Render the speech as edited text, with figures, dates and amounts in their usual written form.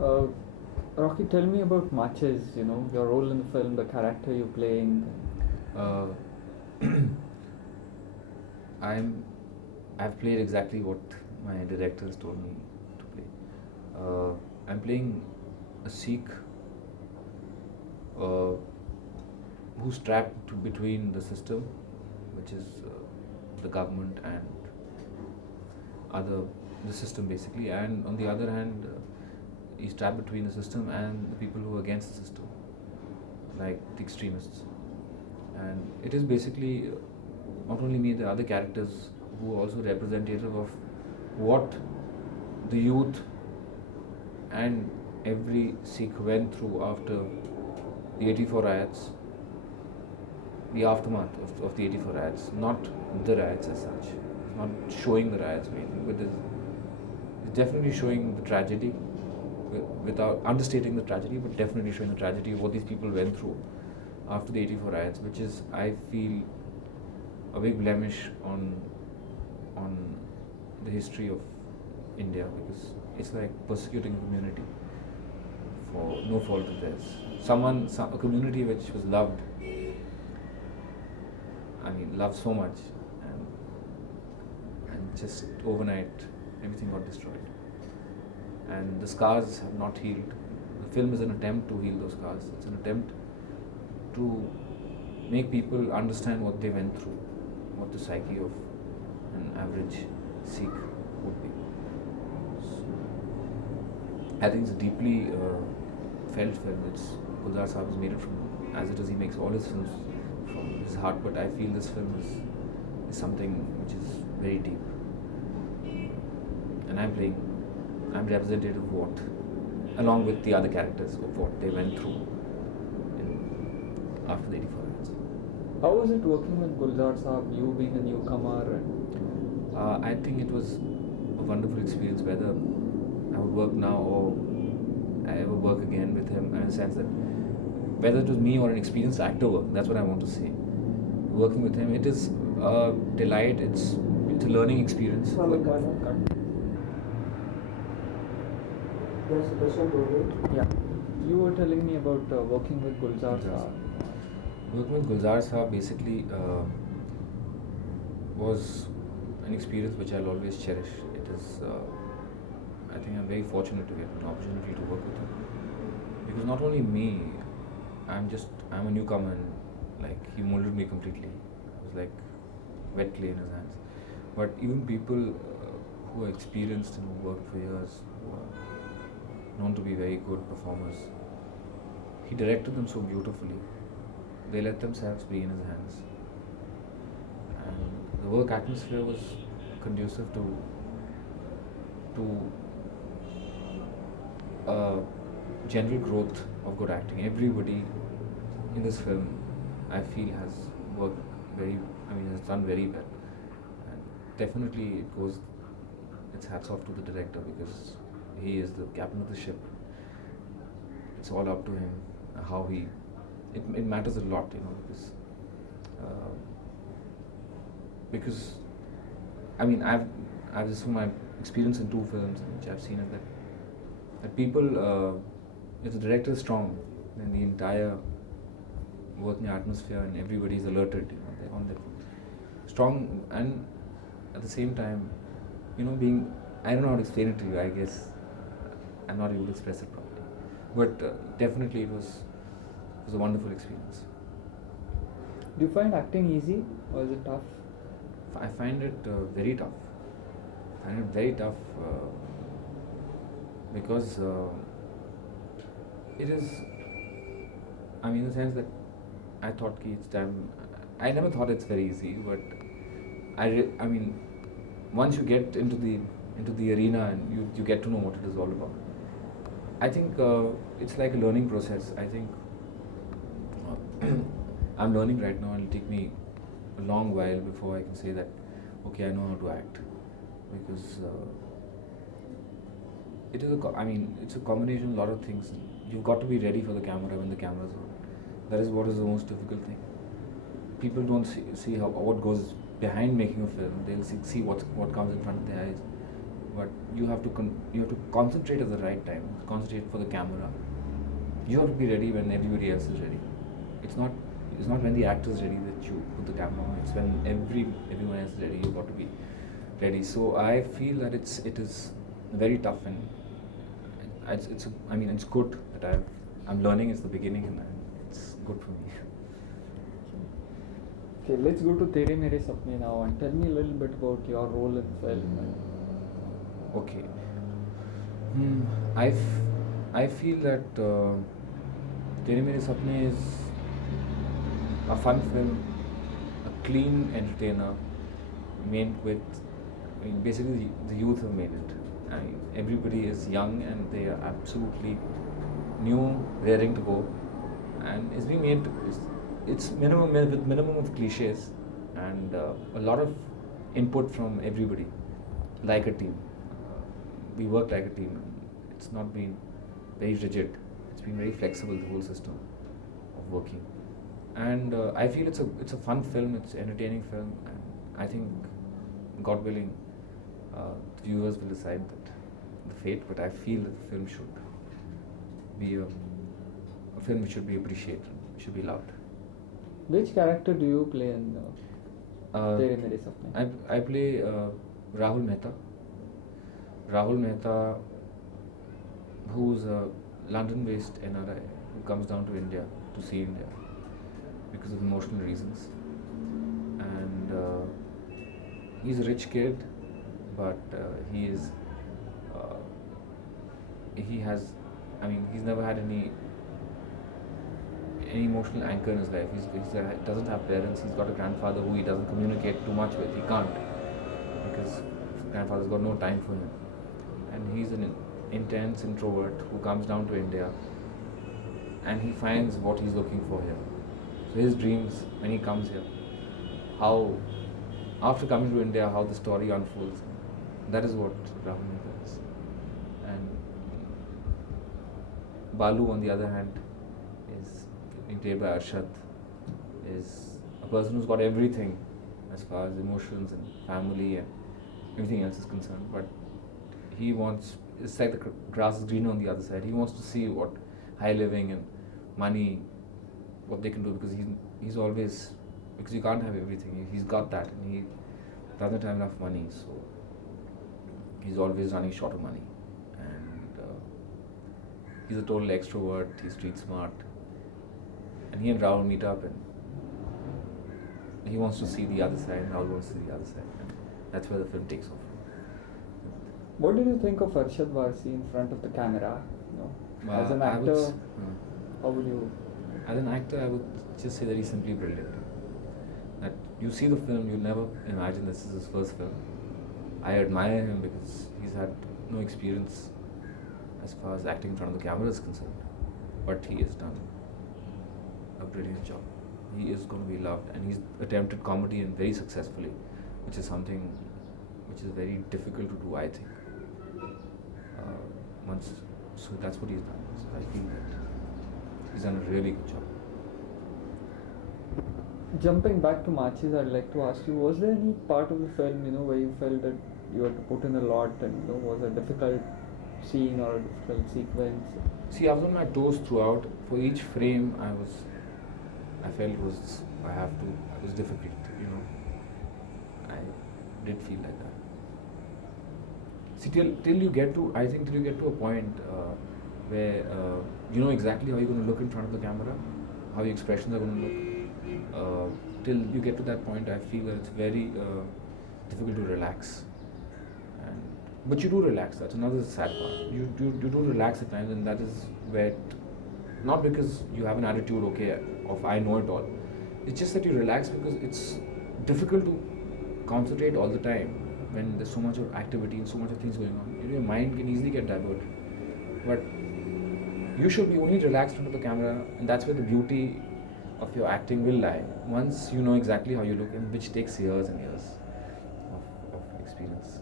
Uh, Rocky, tell me about matches. You know your role in the film, the character you're playing. Uh, I'm I've played exactly what my directors told me to play. I'm playing a Sikh uh, who's trapped between the system, which is the government and other the system basically, and on the other hand, he's trapped between the system and the people who are against the system, like the extremists. And it is basically not only me, the other characters who are also representative of what the youth and every Sikh went through after the 84 riots, the aftermath of the 84 riots, not the riots as such. It's not showing the riots mainly, but it's definitely showing the tragedy without understating the tragedy, but definitely showing the tragedy of what these people went through after the 84 riots, which is, I feel, a big blemish on the history of India, because it's like persecuting a community for no fault of theirs. A community which was loved, I mean, loved so much, and just overnight everything got destroyed. And the scars have not healed. The film is an attempt to heal those scars. It's an attempt to make people understand what they went through, what the psyche of an average Sikh would be. So, I think it's a deeply felt film. Gulzar Saab has made it from, as it is, he makes all his films from his heart, but I feel this film is something which is very deep. And I'm representative of what, along with the other characters, of what they went through after the 84 riots. How was it working with Gulzar Saab? You being a newcomer, and I think it was a wonderful experience, whether I would work now or I ever work again with him, in the sense that whether it was me or an experienced actor work, that's what I want to say. Working with him, it is a delight, it's a learning experience. Yeah, you were telling me about working with Gulzar Saab. Working with Gulzar Saab basically was an experience which I'll always cherish. It is, I think I'm very fortunate to get an opportunity to work with him, because not only me, I'm a newcomer, and like, he molded me completely. It was like wet clay in his hands. But even people who are experienced and who worked for years, who are known to be very good performers, he directed them so beautifully. They let themselves be in his hands, and the work atmosphere was conducive to general growth of good acting. Everybody in this film, I feel, has worked has done very well. And definitely it's hats off to the director, because he is the captain of the ship. It's all up to him how it matters a lot, uh, because I've just, from my experience in 2 films, which I've seen, is that people, if the director is strong, then the entire working atmosphere and everybody is alerted, they're on their strong. And at the same time, being, I don't know how to explain it to you, I guess I'm not able to express it properly, but definitely it was a wonderful experience. Do you find acting easy or is it tough? I find it very tough. I find it very tough because it is, in the sense that I thought it's time. I never thought it's very easy, but once you get into the arena and you get to know what it is all about, I think it's like a learning process. I think I'm learning right now, and it'll take me a long while before I can say that, okay, I know how to act, because it's a combination of a lot of things. You've got to be ready for the camera when the camera's on. That is what is the most difficult thing. People don't see what goes behind making a film. They'll see what comes in front of their eyes. but you have to concentrate at the right time. Concentrate for the camera. You have to be ready when everybody else is ready. It's not when the actor is ready that you put the camera on. It's when everyone else is ready. You've got to be ready. So I feel that it is very tough, and I mean it's good that I'm learning. It's the beginning, and it's good for me. Okay, let's go to Tere Mere Sapne now and tell me a little bit about your role in the film. Okay. I feel that Tere Mere Sapne is a fun film, a clean entertainer, made with, I mean, basically the youth have made it. I mean, everybody is young and they are absolutely new, raring to go, and it's being made. It's with minimum of cliches and a lot of input from everybody, like a team. We work like a team. It's not been very rigid. It's been very flexible, the whole system of working. And I feel it's a fun film. It's an entertaining film, and I think, God willing, the viewers will decide the fate. But I feel that the film should be a film which should be appreciated, should be loved. Which character do you play in Tere Mere I Sapne? I play Rahul Mehta. Rahul Mehta, who's a London-based NRI who comes down to India to see India because of emotional reasons, and he's a rich kid, but he has, I mean, he's never had any emotional anchor in his life. He doesn't have parents. He's got a grandfather who he doesn't communicate too much with. He can't, because grandfather's got no time for him, and he's an intense introvert who comes down to India, and he finds what he's looking for here. So his dreams when he comes here, how after coming to India, how the story unfolds. That is what Rahul Mehta is. And Balu, on the other hand, is being played by Arshad, is a person who's got everything as far as emotions and family and everything else is concerned, but he wants, it's like the grass is greener on the other side. He wants to see what high living and money, what they can do, because he's always, because you can't have everything. He's got that, and he doesn't have enough money, so he's always running short of money. And he's a total extrovert. He's street smart, and he and Rahul meet up, and he wants to see the other side, and Rahul wants to see the other side, and that's where the film takes off. What did you think of Arshad Varsi in front of the camera? As an actor, how would you? As an actor, I would just say that he's simply brilliant. That you see the film, you'll never imagine this is his first film. I admire him because he's had no experience as far as acting in front of the camera is concerned. But he has done a brilliant job. He is going to be loved, and he's attempted comedy and very successfully, which is something which is very difficult to do, I think. So that's what he's done. So I feel that he's done a really good job. Jumping back to Machis, I'd like to ask you: was there any part of the film, where you felt that you had to put in a lot, and was a difficult scene or a difficult sequence? See, I was on my toes throughout. For each frame, I felt it was difficult. I did feel like that. See, till you get to a point where you know exactly how you're going to look in front of the camera, how your expressions are going to look. Till you get to that point, I feel that it's very difficult to relax. But you do relax. That's another sad part. You do relax at times, and that is where, not because you have an attitude of I know it all. It's just that you relax because it's difficult to concentrate all the time when there's so much of activity and so much of things going on. Your mind can easily get diverted. But you should be only relaxed in front of the camera, and that's where the beauty of your acting will lie. Once you know exactly how you look, and which takes years and years of experience.